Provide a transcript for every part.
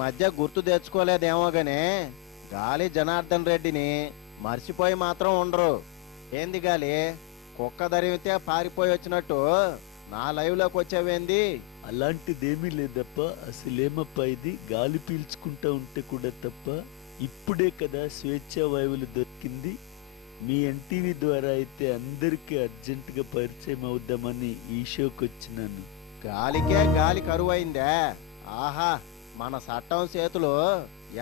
మధ్య గుర్తు తెచ్చుకోలేదేమో గానే గాలి జనార్దన్ రెడ్డిని మర్చిపోయి మాత్రం ఉండరు. ఏంది గాలి, కుక్క దరివితే పారిపోయి వచ్చినట్టు నా లైవ్లోకి వచ్చావేంది? అలాంటిదేమీ లేదప్ప. అసలేమప్ప ఇది? గాలి పీల్చుకుంటా ఉంటే కూడా తప్ప. ఇప్పుడే కదా స్వేచ్ఛా వాయువులు దొరికింది. మీ ఎన్టీవీ ద్వారా అయితే అందరికీ అర్జెంటుగా పరిచయం అవుద్దామని ఈ షోకి వచ్చినాను. గాలికే గాలి కరువైందే. ఆహా, మన చట్టం చేతులు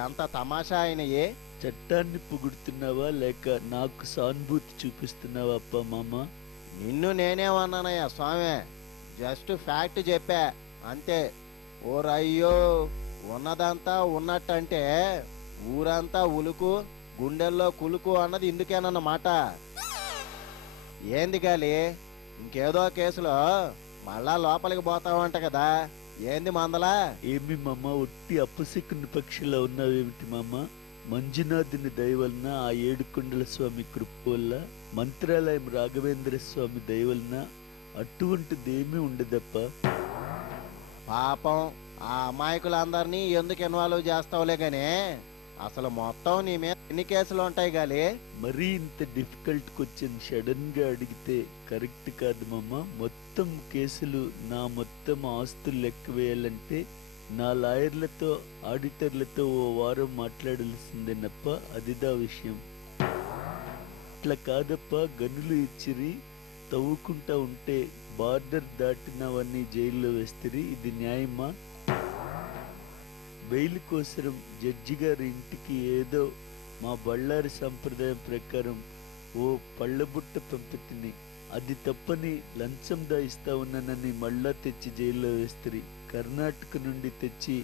ఎంత తమాషా అయినయే. చట్టాన్ని పొగుడుతున్నావా లేక నాకు సానుభూతి చూపిస్తున్నావా అప్ప మామ? నిన్ను నేనేమన్నానయ్యా స్వామి, జస్ట్ ఫ్యాక్ట్ చెప్పా అంతే. ఓరయ్యో, ఉన్నదంతా ఉన్నట్టంటే ఊరంతా ఉలుకు గుండెల్లో కులుకు అన్నది ఇందుకేనన్నమాట. ఏంది గాలి, ఇంకేదో కేసులో మళ్ళా లోపలికి పోతావంట కదా, ఏంది మందలా? ఏమి మామ, ఒట్టి అప్పశకుని పక్షిలో ఉన్నావేమిటి మామ? మంజునాథుని దయవలన, ఆ ఏడుకొండల స్వామి కృప వల్ల, మంత్రాలయం రాఘవేంద్ర స్వామి దయవలన అటువంటిదేమీ ఉండదప్ప. పాపం ఆ అమాయకులందరినీ ఎందుకు ఇన్వాల్వ్ చేస్తావులే గానీ, అసలు మొత్తం నీ మీద ఎన్ని కేసులు ఉంటాయి గాలి? మరీ ఇంత డిఫికల్ట్ క్వశ్చన్ సడన్ గా అడిగితే కరెక్ట్ కాదు మామ. మొత్తం కేసులు, నా మొత్తం ఆస్తులు లెక్క వేయాలంటే నా లాయర్లతో ఆడిటర్లతో ఓ వారం మాట్లాడాల్సిందేనప్ప. అదిదా విషయం. ఇట్లా కాదప్ప, గనులు ఇచ్చిరి తవ్వుకుంటా ఉంటే బార్డర్ దాటినవన్నీ జైల్లో వేస్తారు. ఇది న్యాయమా? బెయిల్ కోసరం జడ్జి గారి ఇంటికి ఏదో మా బళ్ళారి సంప్రదాయం ప్రకారం ఓ పళ్ళబుట్ట పంపితిని. అది తప్పని లంచం దాయిస్తా ఉన్నానని మళ్ళా తెచ్చి జైల్లో వేస్తారు. కర్ణాటక నుండి తెచ్చి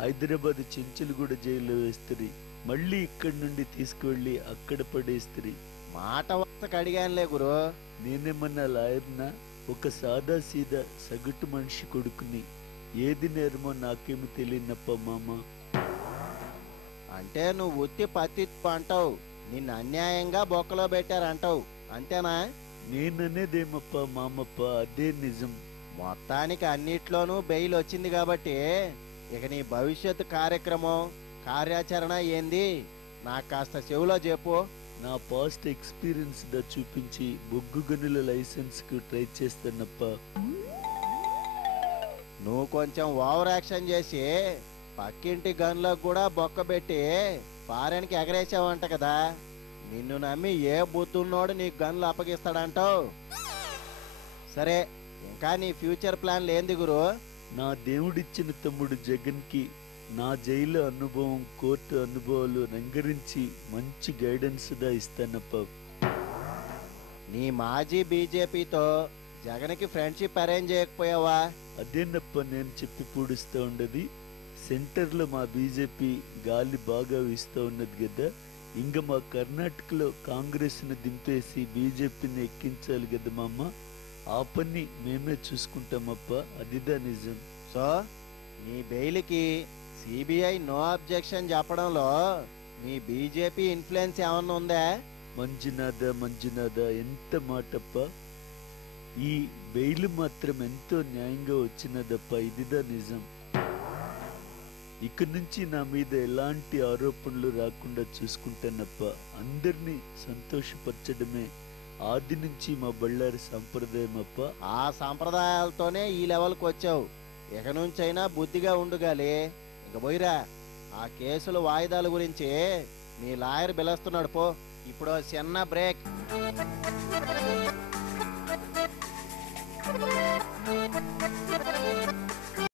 హైదరాబాద్ చెంచులుగూడ జైల్లో వేస్తారు. మళ్ళీ ఇక్కడి నుండి తీసుకువెళ్ళి అక్కడ పడేస్తారు. మాట వరుసకు అడిగానులే గురు. నేనేమన్నా లాయర్నా? ఒక సాదా సీదా సగటు మనిషి కొడుకుని. ఏది నేరమో నాకేమి తెలియనప్ప మామ. అంటే నువ్వు ఉత్తి పత్తి అంటావు, నిన్ను అన్యాయంగా బొక్కలో పెట్టారంటావు, అంతేనా? నేననేదేమప్ప మామప్ప, అదే నిజం. మొత్తానికి అన్నిట్లోనూ బెయిల్ వచ్చింది కాబట్టి ఇక నీ భవిష్యత్ కార్యక్రమం కార్యాచరణ ఏంది నాకు కాస్త చెవులో చెప్పు. నా పాస్ట్ ఎక్స్పీరియన్స్ దా చూపించి బొగ్గు గనుల లైసెన్స్ కు ట్రై చేస్తానప్ప. నువ్వు కొంచెం ఓవర్ యాక్షన్ చేసి పక్కింటి గన్లకు కూడా బొక్క పెట్టి ఫారెన్కి ఎగరేసావంట కదా. నిన్ను నమ్మి ఏ బుద్ధున్నోడు నీకు గన్లు అప్పగిస్తాడంటావు? సరే, ఇంకా నీ ఫ్యూచర్ ప్లాన్ లేంది గురు? నా దేవుడిచ్చిన తమ్ముడు జగన్ కి నా జైలు అనుభవం, కోర్టు అనుభవాలు రంగరించి మంచి గైడెన్స్ దా ఇస్తానప్ప. నీ మాజీ బీజేపీతో జగన్కి ఫ్రెండ్షిప్ అరేంజ్ చేయకపోయావా? అదేనప్ప నేను చెప్పి పూడిస్తూ ఉండదు. సెంటర్లో మా బీజేపీ గాలి బాగా వీస్తూ ఉన్నది కదా. ఇంకా మా కర్ణాటకలో కాంగ్రెస్ని దింపేసి బీజేపీని ఎక్కించాలి కదా మామ. ఆ పని మేమే చూసుకుంటామప్ప. అదిదా నిజం. సో నీ బెయిల్కి సిబిఐ నో అబ్జెక్షన్ చెప్పడంలో మీ బీజేపీ ఇన్ఫ్లుయెన్స్ ఏమన్నా ఉందా? మంజునాథ ఎంత మాటప్ప. ఈ బెయిల్ మాత్రం ఎంతో న్యాయంగా వచ్చినదప్ప. ఇదిదా నిజం. ఇక నుంచి నా మీద ఎలాంటి ఆరోపణలు రాకుండా చూసుకుంటానప్ప. అందరినీ సంతోషపరచడమే ఆది నుంచి మా బళ్ళారి సంప్రదాయం అప్ప. ఆ సంప్రదాయాలతోనే ఈ లెవెల్కి వచ్చావు. ఇక నుంచైనా బుద్ధిగా ఉండుగాలి. ఇక పోయిరా, ఆ కేసుల వాయిదాల గురించి మీ లాయర్ పిలుస్తున్నాడు పో. ఇప్పుడు చిన్న బ్రేక్.